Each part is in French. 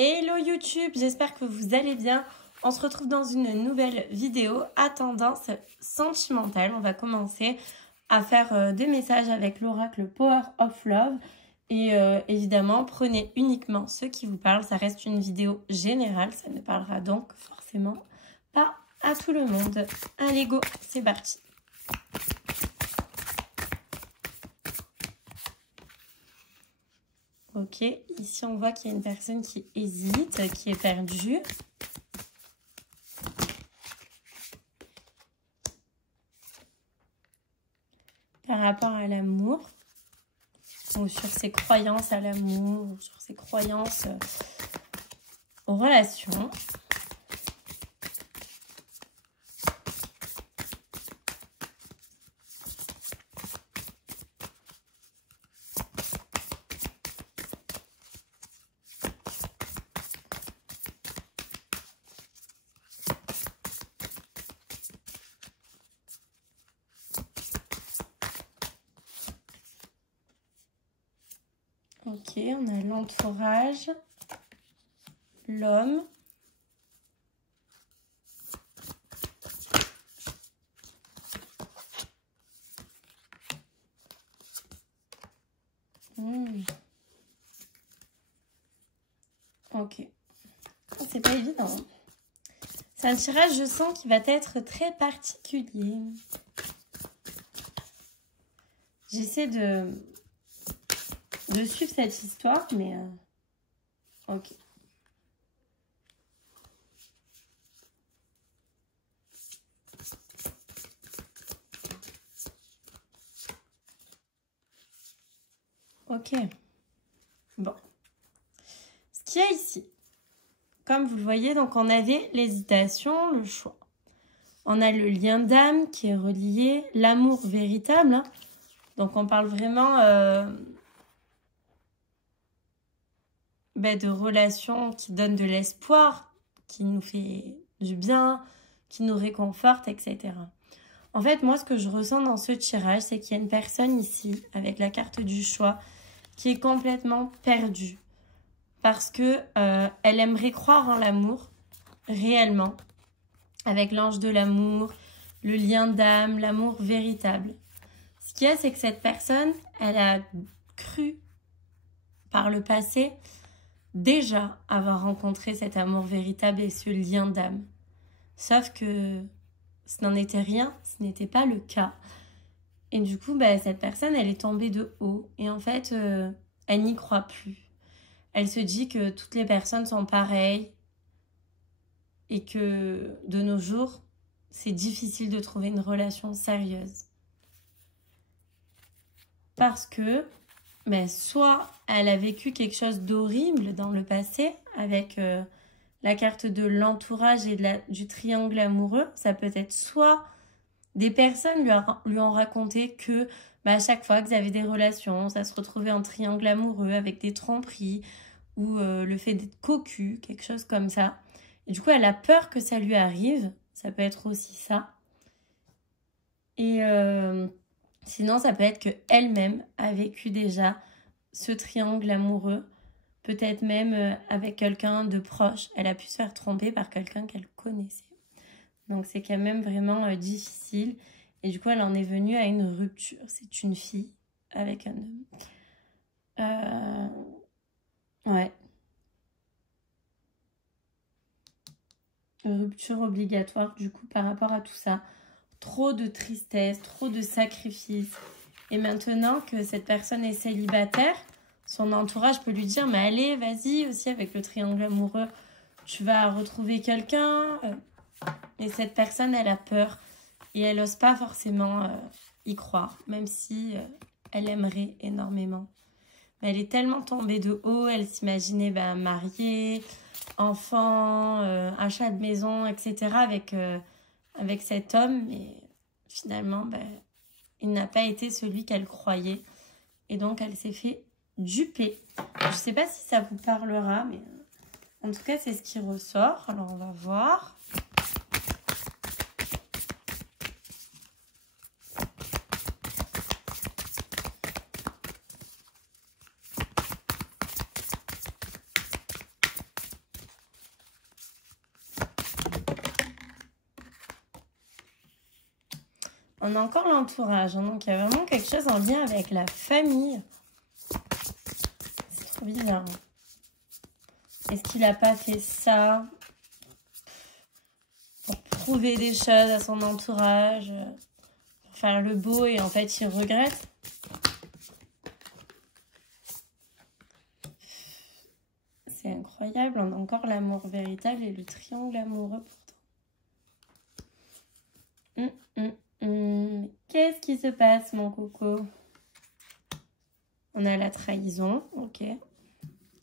Hello YouTube, j'espère que vous allez bien. On se retrouve dans une nouvelle vidéo à tendance sentimentale. On va commencer à faire des messages avec l'oracle Power of Love. Et évidemment, prenez uniquement ceux qui vous parlent. Ça reste une vidéo générale, ça ne parlera donc forcément pas à tout le monde. Allez go, c'est parti. Ok, ici on voit qu'il y a une personne qui hésite, qui est perdue. Par rapport à l'amour, ou sur ses croyances à l'amour, ou sur ses croyances aux relations. Ok, on a l'entourage, l'homme, Ok, c'est pas évident. Hein. C'est un tirage, je sens, qui va être très particulier. J'essaie de suivre cette histoire, mais ok. Ok. Bon. Ce qu'il y a ici, comme vous le voyez, donc on avait l'hésitation, le choix. On a le lien d'âme qui est relié, l'amour véritable. Hein. Donc on parle vraiment de relations qui donnent de l'espoir, qui nous fait du bien, qui nous réconforte, etc. En fait, moi, ce que je ressens dans ce tirage, c'est qu'il y a une personne ici, avec la carte du choix, qui est complètement perdue. Parce que elle aimerait croire en l'amour, réellement, avec l'ange de l'amour, le lien d'âme, l'amour véritable. Ce qu'il y a, c'est que cette personne, elle a cru par le passé déjà avoir rencontré cet amour véritable et ce lien d'âme. Sauf que ce n'en était rien, ce n'était pas le cas. Et du coup, cette personne, elle est tombée de haut. Et en fait, elle n'y croit plus. Elle se dit que toutes les personnes sont pareilles et que de nos jours, c'est difficile de trouver une relation sérieuse. Parce que soit elle a vécu quelque chose d'horrible dans le passé avec la carte de l'entourage et du triangle amoureux. Ça peut être soit des personnes lui ont raconté que à chaque fois qu'ils avaient des relations, ça se retrouvait en triangle amoureux avec des tromperies ou le fait d'être cocu, quelque chose comme ça. Et du coup, elle a peur que ça lui arrive. Ça peut être aussi ça. Et sinon, ça peut être qu'elle-même a vécu déjà ce triangle amoureux, peut-être même avec quelqu'un de proche. Elle a pu se faire tromper par quelqu'un qu'elle connaissait. Donc, c'est quand même vraiment difficile. Et du coup, elle en est venue à une rupture. C'est une fille avec un homme. Ouais. Rupture obligatoire, du coup, par rapport à tout ça. Trop de tristesse, trop de sacrifices. Et maintenant que cette personne est célibataire, son entourage peut lui dire « Mais allez, vas-y, aussi avec le triangle amoureux, tu vas retrouver quelqu'un. » Et cette personne, elle a peur. Et elle n'ose pas forcément y croire, même si elle aimerait énormément. Mais elle est tellement tombée de haut, elle s'imaginait mariée, enfant, achat de maison, etc. avec cet homme. Mais finalement, il n'a pas été celui qu'elle croyait. Et donc, elle s'est fait duper. Je ne sais pas si ça vous parlera, mais en tout cas, c'est ce qui ressort. Alors, on va voir. On a encore l'entourage. Hein, donc, il y a vraiment quelque chose en lien avec la famille. C'est trop bizarre. Est-ce qu'il n'a pas fait ça pour prouver des choses à son entourage, pour faire le beau et en fait, il regrette? C'est incroyable. On a encore l'amour véritable et le triangle amoureux pourtant. Qu'est-ce qui se passe, mon coco? On a la trahison, ok.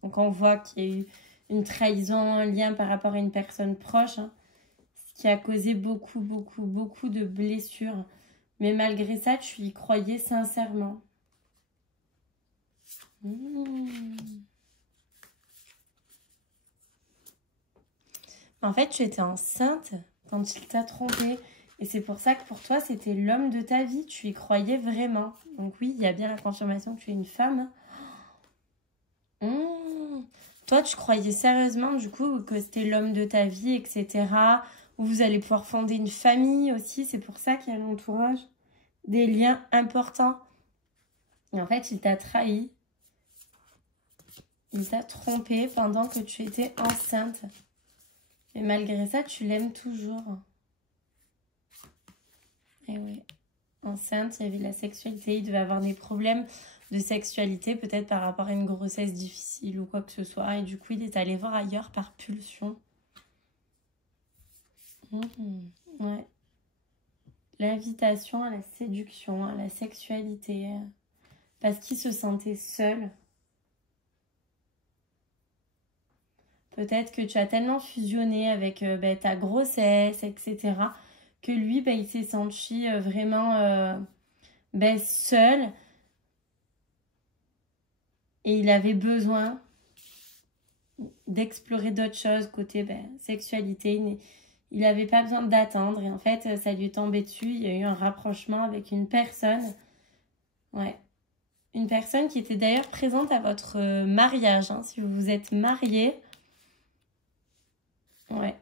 Donc, on voit qu'il y a eu une trahison, un lien par rapport à une personne proche, hein, ce qui a causé beaucoup de blessures. Mais malgré ça, tu y croyais sincèrement. En fait, tu étais enceinte quand il t'a trompé. Et c'est pour ça que pour toi, c'était l'homme de ta vie. Tu y croyais vraiment. Donc oui, il y a bien la confirmation que tu es une femme. Toi, tu croyais sérieusement, du coup, que c'était l'homme de ta vie, etc. Où vous allez pouvoir fonder une famille aussi. C'est pour ça qu'il y a l'entourage. Des liens importants. Et en fait, il t'a trahi. Il t'a trompé pendant que tu étais enceinte. Mais malgré ça, tu l'aimes toujours. Et oui. Enceinte, il y avait la sexualité. Il devait avoir des problèmes de sexualité, peut-être par rapport à une grossesse difficile ou quoi que ce soit. Et du coup, il est allé voir ailleurs par pulsion. Ouais. L'invitation à la séduction, à la sexualité. Parce qu'il se sentait seul. Peut-être que tu as tellement fusionné avec ta grossesse, etc. que lui, il s'est senti vraiment seul. Et il avait besoin d'explorer d'autres choses côté sexualité. Il n'avait pas besoin d'attendre. Et en fait, ça lui est tombé dessus. Il y a eu un rapprochement avec une personne. Ouais. Une personne qui était d'ailleurs présente à votre mariage. Hein, si vous vous êtes mariés. Ouais.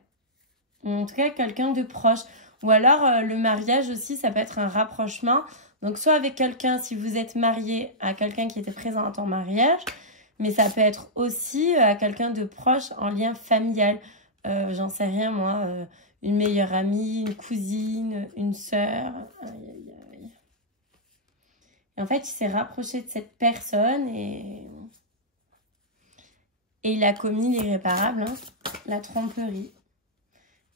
En tout cas, quelqu'un de proche. Ou alors, le mariage aussi, ça peut être un rapprochement. Donc, soit avec quelqu'un, si vous êtes marié, à quelqu'un qui était présent à ton mariage. Mais ça peut être aussi à quelqu'un de proche en lien familial. J'en sais rien, moi. Une meilleure amie, une cousine, une sœur. Aïe, aïe, aïe. Et en fait, il s'est rapproché de cette personne et il a commis l'irréparable, hein, la tromperie.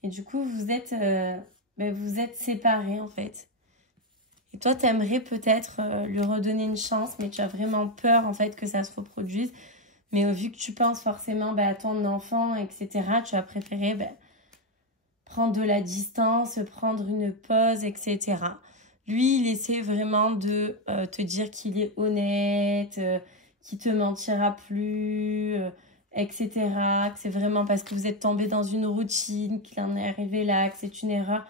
Et du coup, vous êtes séparés, en fait. Et toi, tu aimerais peut-être lui redonner une chance, mais tu as vraiment peur, en fait, que ça se reproduise. Mais vu que tu penses forcément à ton enfant, etc., tu as préféré prendre de la distance, prendre une pause, etc. Lui, il essaie vraiment de te dire qu'il est honnête, qu'il te mentira plus, etc. Que c'est vraiment parce que vous êtes tombé dans une routine, qu'il en est arrivé là, que c'est une erreur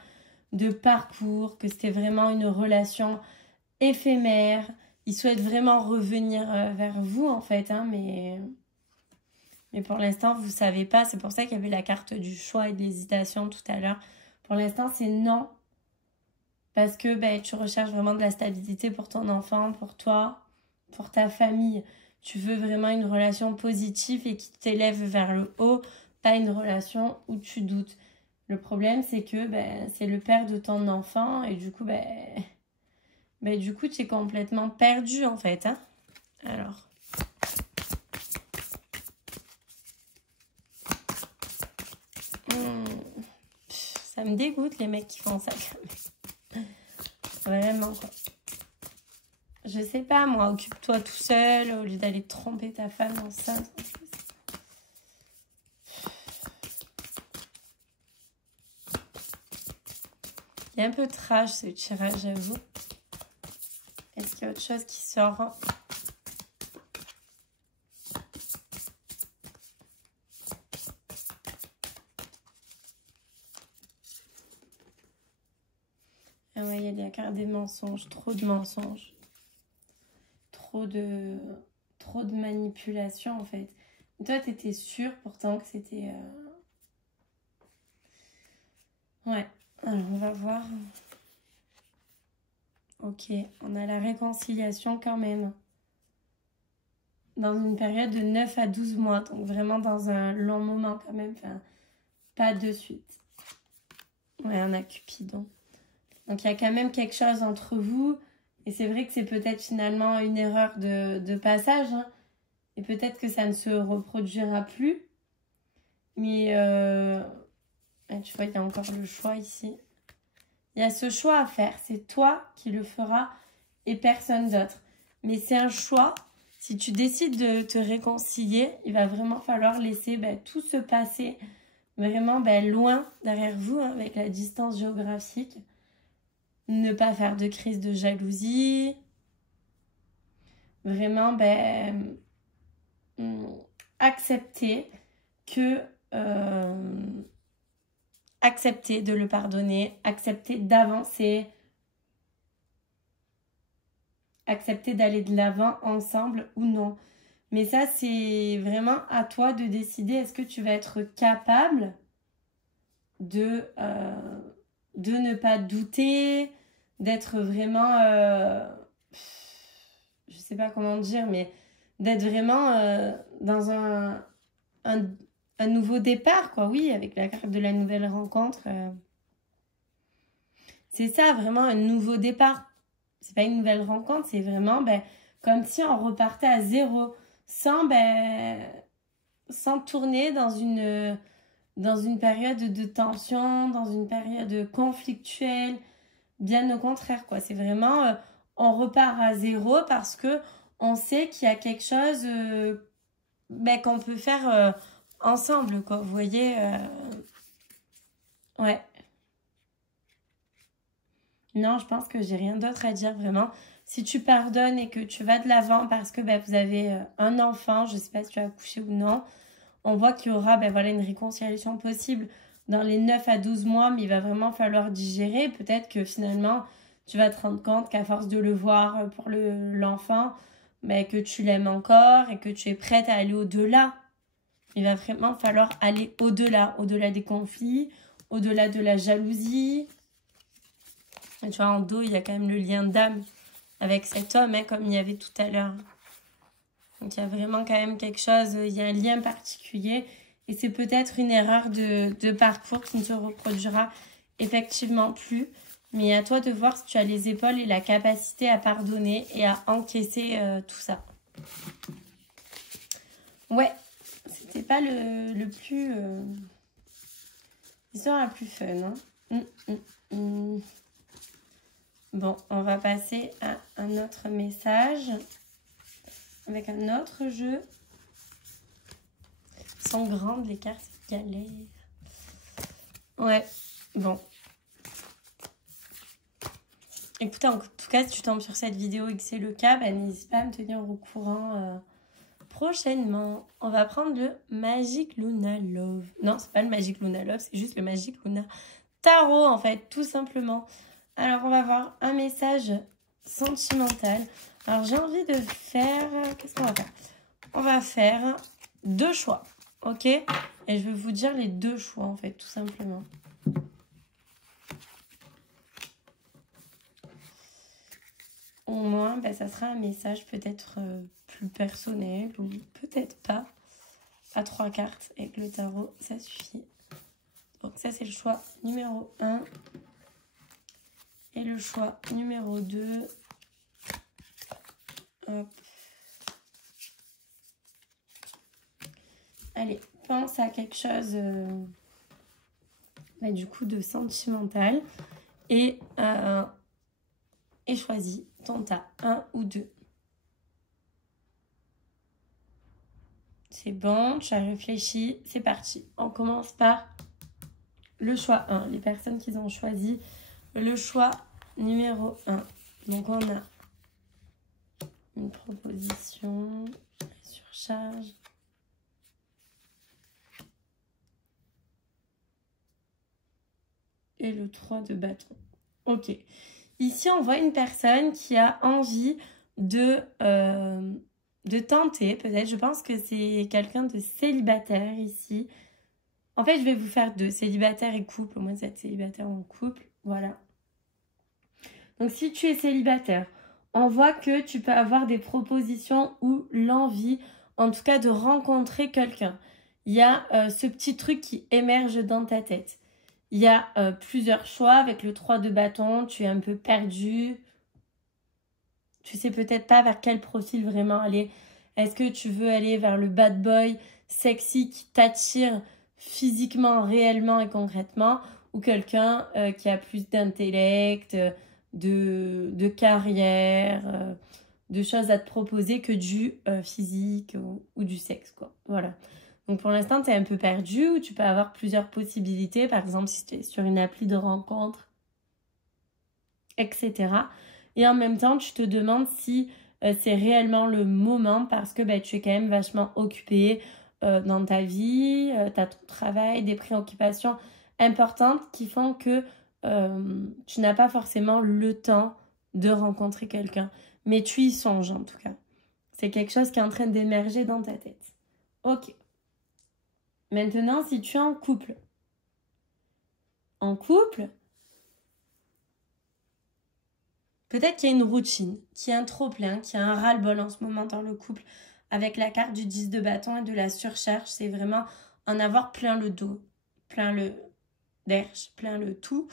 de parcours, que c'était vraiment une relation éphémère. Il souhaite vraiment revenir vers vous, en fait, hein, mais pour l'instant, vous ne savez pas. C'est pour ça qu'il y avait la carte du choix et de l'hésitation tout à l'heure. Pour l'instant, c'est non. Parce que tu recherches vraiment de la stabilité pour ton enfant, pour toi, pour ta famille. Tu veux vraiment une relation positive et qui t'élève vers le haut, pas une relation où tu doutes. Le problème, c'est que c'est le père de ton enfant et du coup, tu es complètement perdu en fait. Hein. Alors. Ça me dégoûte les mecs qui font ça. Vraiment quoi. Je sais pas moi, occupe-toi tout seul au lieu d'aller tromper ta femme enceinte. Il y a un peu trash ce tirage, j'avoue. Est-ce qu'il y a autre chose qui sort? Ah ouais, il y a la carte des mensonges, trop de mensonges. Trop de manipulation en fait. Et toi, tu étais sûre pourtant que c'était... Ouais, alors on va voir. Ok, on a la réconciliation quand même. Dans une période de 9 à 12 mois. Donc vraiment dans un long moment quand même. Enfin, pas de suite. Ouais, on a Cupidon. Donc il y a quand même quelque chose entre vous. Et c'est vrai que c'est peut-être finalement une erreur de passage. Hein. Et peut-être que ça ne se reproduira plus. Mais tu vois, il y a encore le choix ici. Il y a ce choix à faire. C'est toi qui le feras et personne d'autre. Mais c'est un choix. Si tu décides de te réconcilier, il va vraiment falloir laisser tout se passer vraiment loin derrière vous, hein, avec la distance géographique. Ne pas faire de crise de jalousie. Vraiment, accepter que... accepter de le pardonner, accepter d'avancer, accepter d'aller de l'avant ensemble ou non. Mais ça, c'est vraiment à toi de décider. Est-ce que tu vas être capable de ne pas douter, d'être vraiment... je sais pas comment dire, mais d'être vraiment dans un nouveau départ, quoi. Oui, avec la carte de la nouvelle rencontre. C'est ça, vraiment un nouveau départ. C'est pas une nouvelle rencontre, c'est vraiment comme si on repartait à zéro, sans tourner dans une période de tension, dans une période conflictuelle. Bien au contraire, quoi. C'est vraiment, on repart à zéro parce que on sait qu'il y a quelque chose qu'on peut faire ensemble, quoi. Vous voyez, ouais. Non, je pense que j'ai rien d'autre à dire, vraiment. Si tu pardonnes et que tu vas de l'avant parce que vous avez un enfant, je ne sais pas si tu as accouché ou non, on voit qu'il y aura voilà, une réconciliation possible dans les 9 à 12 mois, mais il va vraiment falloir digérer. Peut-être que finalement, tu vas te rendre compte qu'à force de le voir pour l'enfant, que tu l'aimes encore et que tu es prête à aller au-delà. Il va vraiment falloir aller au-delà, au-delà des conflits, au-delà de la jalousie. Et tu vois, en dos, il y a quand même le lien d'âme avec cet homme, hein, comme il y avait tout à l'heure. Donc, il y a vraiment quand même quelque chose, il y a un lien particulier. Et c'est peut-être une erreur de parcours qui ne se reproduira effectivement plus. Mais à toi de voir si tu as les épaules et la capacité à pardonner et à encaisser tout ça. Ouais, c'était pas le plus... l'histoire la plus fun. Hein. Bon, on va passer à un autre message avec un autre jeu. Ils sont grandes les cartes, c'est galère. Ouais, bon. Écoute, en tout cas, si tu tombes sur cette vidéo et que c'est le cas, n'hésite pas à me tenir au courant prochainement. On va prendre le Magic Luna Love. Non, c'est pas le Magic Luna Love, c'est juste le Magic Luna Tarot, en fait, tout simplement. Alors, on va voir un message sentimental. Alors, j'ai envie de faire... Qu'est-ce qu'on va faire? On va faire 2 choix, ok? Et je vais vous dire les 2 choix, en fait, tout simplement. Au moins, ça sera un message peut-être plus personnel ou peut-être pas. À 3 cartes avec le tarot, ça suffit. Donc, ça, c'est le choix numéro 1. Et le choix numéro 2. Hop. Allez, pense à quelque chose du coup de sentimental. Et choisis ton tas 1 ou 2. C'est bon, tu as réfléchi, c'est parti. On commence par le choix 1. Les personnes qui ont choisi le choix numéro 1. Donc, on a une proposition, surcharge. Et le 3 de bâton. Ok. Ici, on voit une personne qui a envie de tenter, peut-être. Je pense que c'est quelqu'un de célibataire ici. En fait, je vais vous faire 2, célibataire et couple. Au moins, vous êtes célibataire en couple. Voilà. Donc, si tu es célibataire, on voit que tu peux avoir des propositions ou l'envie, en tout cas, de rencontrer quelqu'un. Il y a ce petit truc qui émerge dans ta tête. Il y a plusieurs choix avec le 3 de bâton. Tu es un peu perdu. Tu sais peut-être pas vers quel profil vraiment aller. Est-ce que tu veux aller vers le bad boy sexy qui t'attire physiquement, réellement et concrètement, ou quelqu'un qui a plus d'intellect, de carrière, de choses à te proposer que du physique ou du sexe, quoi. Voilà. Donc pour l'instant, tu es un peu perdu ou tu peux avoir plusieurs possibilités. Par exemple, si tu es sur une appli de rencontre, etc. Et en même temps, tu te demandes si c'est réellement le moment parce que tu es quand même vachement occupé dans ta vie, tu as ton travail, des préoccupations importantes qui font que tu n'as pas forcément le temps de rencontrer quelqu'un. Mais tu y songes en tout cas. C'est quelque chose qui est en train d'émerger dans ta tête. Ok. Maintenant, si tu es en couple, peut-être qu'il y a une routine, qu'il y a un trop-plein, qu'il y a un ras-le-bol en ce moment dans le couple. Avec la carte du 10 de bâton et de la surcharge, c'est vraiment en avoir plein le dos, plein le derche, plein le tout.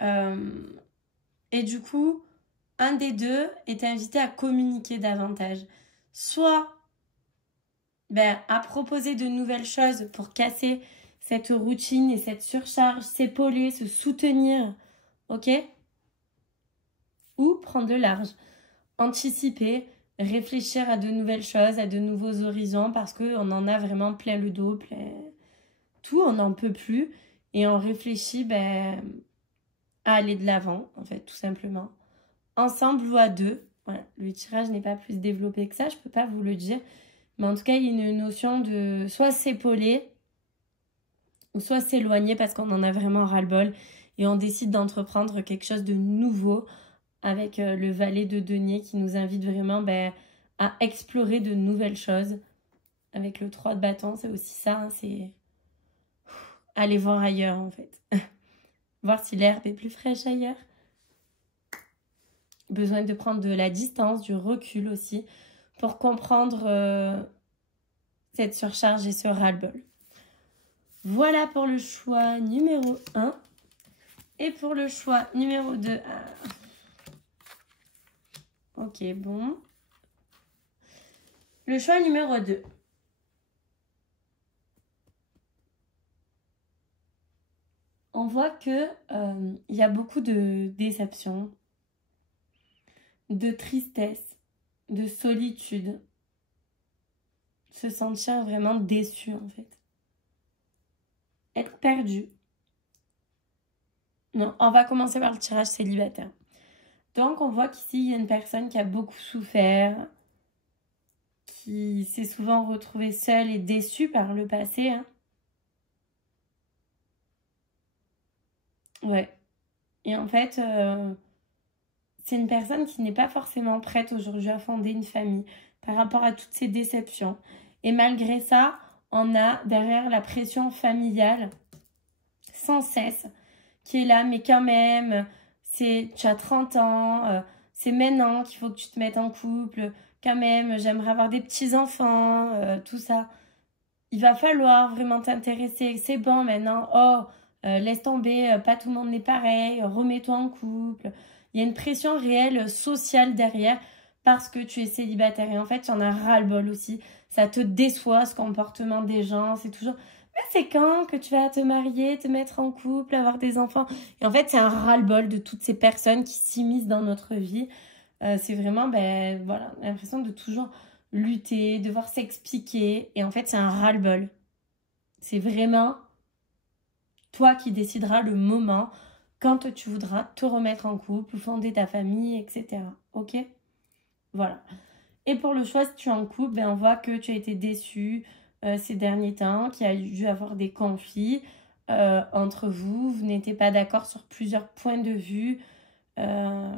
Et du coup, un des deux est invité à communiquer davantage. Soit à proposer de nouvelles choses pour casser cette routine et cette surcharge, s'épauler, se soutenir, ok? Ou prendre le large, anticiper, réfléchir à de nouvelles choses, à de nouveaux horizons, parce qu'on en a vraiment plein le dos, plein tout, on n'en peut plus, et on réfléchit à aller de l'avant, en fait, tout simplement. Ensemble ou à deux. Voilà, le tirage n'est pas plus développé que ça, je ne peux pas vous le dire. Mais en tout cas, il y a une notion de soit s'épauler ou soit s'éloigner parce qu'on en a vraiment ras-le-bol et on décide d'entreprendre quelque chose de nouveau avec le valet de denier qui nous invite vraiment à explorer de nouvelles choses. Avec le 3 de bâton, c'est aussi ça, hein, c'est aller voir ailleurs en fait. Voir si l'herbe est plus fraîche ailleurs. Besoin de prendre de la distance, du recul aussi pour comprendre cette surcharge et ce ras-le-bol. Voilà pour le choix numéro 1. Et pour le choix numéro 2... Ok, bon. Le choix numéro 2. On voit que il y a beaucoup de déception, de tristesse, de solitude. Se sentir vraiment déçu en fait. Être perdu. Non, on va commencer par le tirage célibataire. Donc on voit qu'ici il y a une personne qui a beaucoup souffert, qui s'est souvent retrouvée seule et déçue par le passé. Hein. Ouais. Et en fait, c'est une personne qui n'est pas forcément prête aujourd'hui à fonder une famille par rapport à toutes ces déceptions. Et malgré ça, on a derrière la pression familiale sans cesse qui est là, mais quand même, tu as 30 ans, c'est maintenant qu'il faut que tu te mettes en couple, quand même, j'aimerais avoir des petits-enfants, tout ça. Il va falloir vraiment t'intéresser, c'est bon maintenant, laisse tomber, pas tout le monde n'est pareil, remets-toi en couple. Il y a une pression réelle sociale derrière parce que tu es célibataire. Et en fait, il y en a ras-le-bol aussi. Ça te déçoit ce comportement des gens, c'est toujours... Mais c'est quand que tu vas te marier, te mettre en couple, avoir des enfants? Et en fait, c'est un ras-le-bol de toutes ces personnes qui s'immiscent dans notre vie. C'est vraiment, voilà, l'impression de toujours lutter, devoir s'expliquer. Et en fait, c'est un ras-le-bol. C'est vraiment toi qui décideras le moment quand tu voudras te remettre en couple, fonder ta famille, etc. Ok? Voilà. Et pour le choix, si tu es en couple, on voit que tu as été déçu ces derniers temps, qu'il y a dû avoir des conflits entre vous. Vous n'étiez pas d'accord sur plusieurs points de vue, ce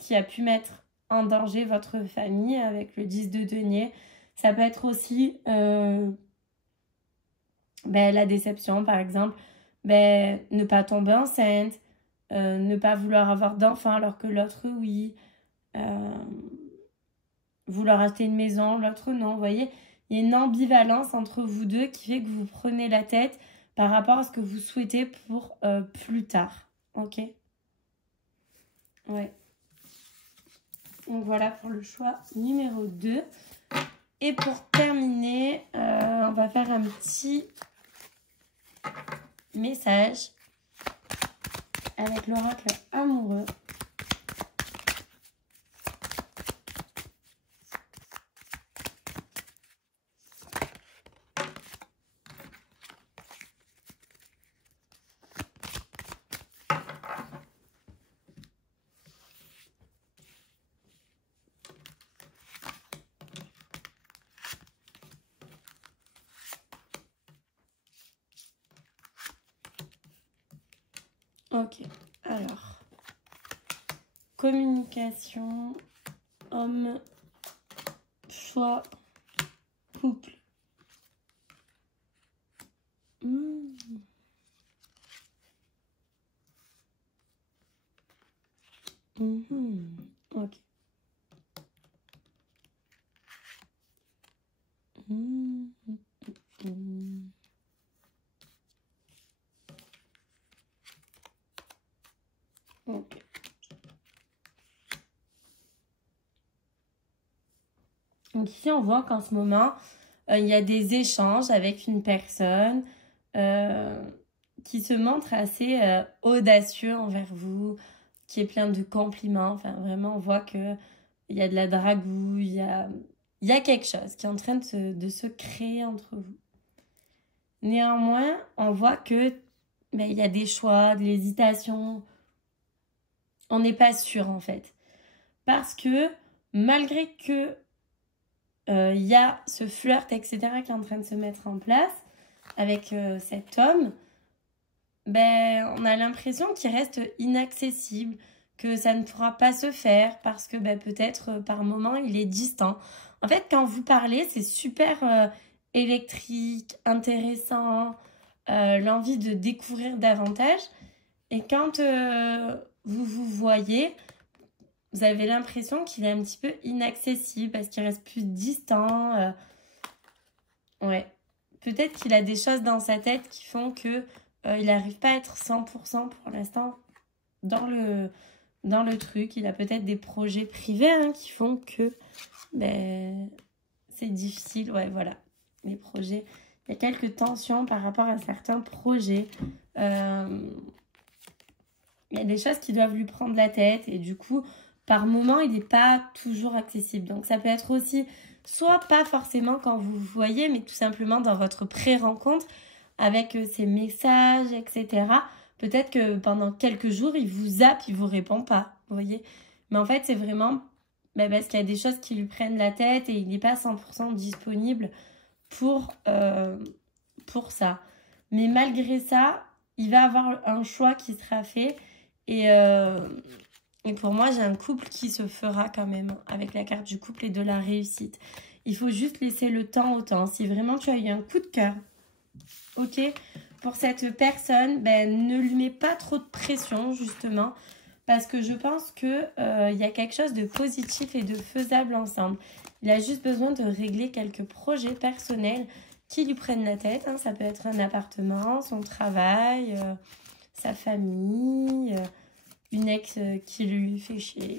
qui a pu mettre en danger votre famille avec le 10 de denier. Ça peut être aussi la déception, par exemple, ne pas tomber enceinte, ne pas vouloir avoir d'enfants alors que l'autre oui, vouloir acheter une maison, l'autre non, vous voyez, il y a une ambivalence entre vous deux qui fait que vous prenez la tête par rapport à ce que vous souhaitez pour plus tard, ok? Ouais. Donc voilà pour le choix numéro 2. Et pour terminer, on va faire un petit message avec l'oracle amoureux. Ok, alors, communication, homme, choix, couple. Ok. Ok. Donc ici, on voit qu'en ce moment, il y a des échanges avec une personne qui se montre assez audacieux envers vous, qui est plein de compliments. Enfin, vraiment, on voit qu'il y a de la dragouille, il y a quelque chose qui est en train de se créer entre vous. Néanmoins, on voit que il y a des choix, de l'hésitation. On n'est pas sûr, en fait. Parce que, malgré que il y a ce flirt, etc., qui est en train de se mettre en place avec cet homme, on a l'impression qu'il reste inaccessible, que ça ne pourra pas se faire parce que peut-être par moment il est distant. En fait, quand vous parlez, c'est super électrique, intéressant, l'envie de découvrir davantage. Et quand vous vous voyez, vous avez l'impression qu'il est un petit peu inaccessible parce qu'il reste plus distant. Ouais. Peut-être qu'il a des choses dans sa tête qui font que il n'arrive pas à être 100% pour l'instant dans le truc. Il a peut-être des projets privés qui font que c'est difficile. Ouais, voilà. Les projets. Il y a quelques tensions par rapport à certains projets. Il y a des choses qui doivent lui prendre la tête et du coup, par moment, il n'est pas toujours accessible. Donc, ça peut être aussi, soit pas forcément quand vous vous voyez, mais tout simplement dans votre pré-rencontre, avec ses messages, etc. Peut-être que pendant quelques jours, il vous zappe, il ne vous répond pas, vous voyez. Mais en fait, c'est vraiment parce qu'il y a des choses qui lui prennent la tête et il n'est pas 100% disponible pour ça. Mais malgré ça, il va avoir un choix qui sera fait et pour moi, j'ai un couple qui se fera quand même avec la carte du couple et de la réussite. Il faut juste laisser le temps au temps. Si vraiment tu as eu un coup de cœur, ok, pour cette personne, ne lui mets pas trop de pression, justement, parce que je pense qu'il y a quelque chose de positif et de faisable ensemble. Il a juste besoin de régler quelques projets personnels qui lui prennent la tête. Ça peut être un appartement, son travail, sa famille... une ex qui lui fait chier,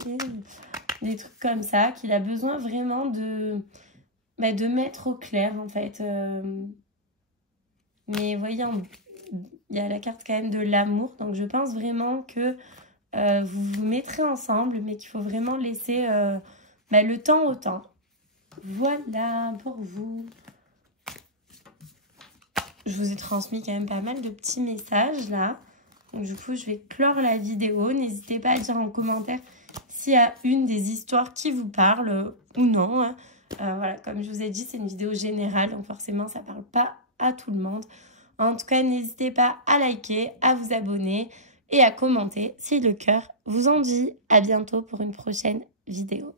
des trucs comme ça, qu'il a besoin vraiment de mettre au clair, en fait. Mais voyons, il y a la carte quand même de l'amour, donc je pense vraiment que vous vous mettrez ensemble, mais qu'il faut vraiment laisser le temps au temps. Voilà pour vous. Je vous ai transmis quand même pas mal de petits messages, là. Donc du coup, je vais clore la vidéo. N'hésitez pas à dire en commentaire s'il y a une des histoires qui vous parle ou non. Voilà, comme je vous ai dit, c'est une vidéo générale, donc forcément, ça ne parle pas à tout le monde. En tout cas, n'hésitez pas à liker, à vous abonner et à commenter si le cœur vous en dit. À bientôt pour une prochaine vidéo.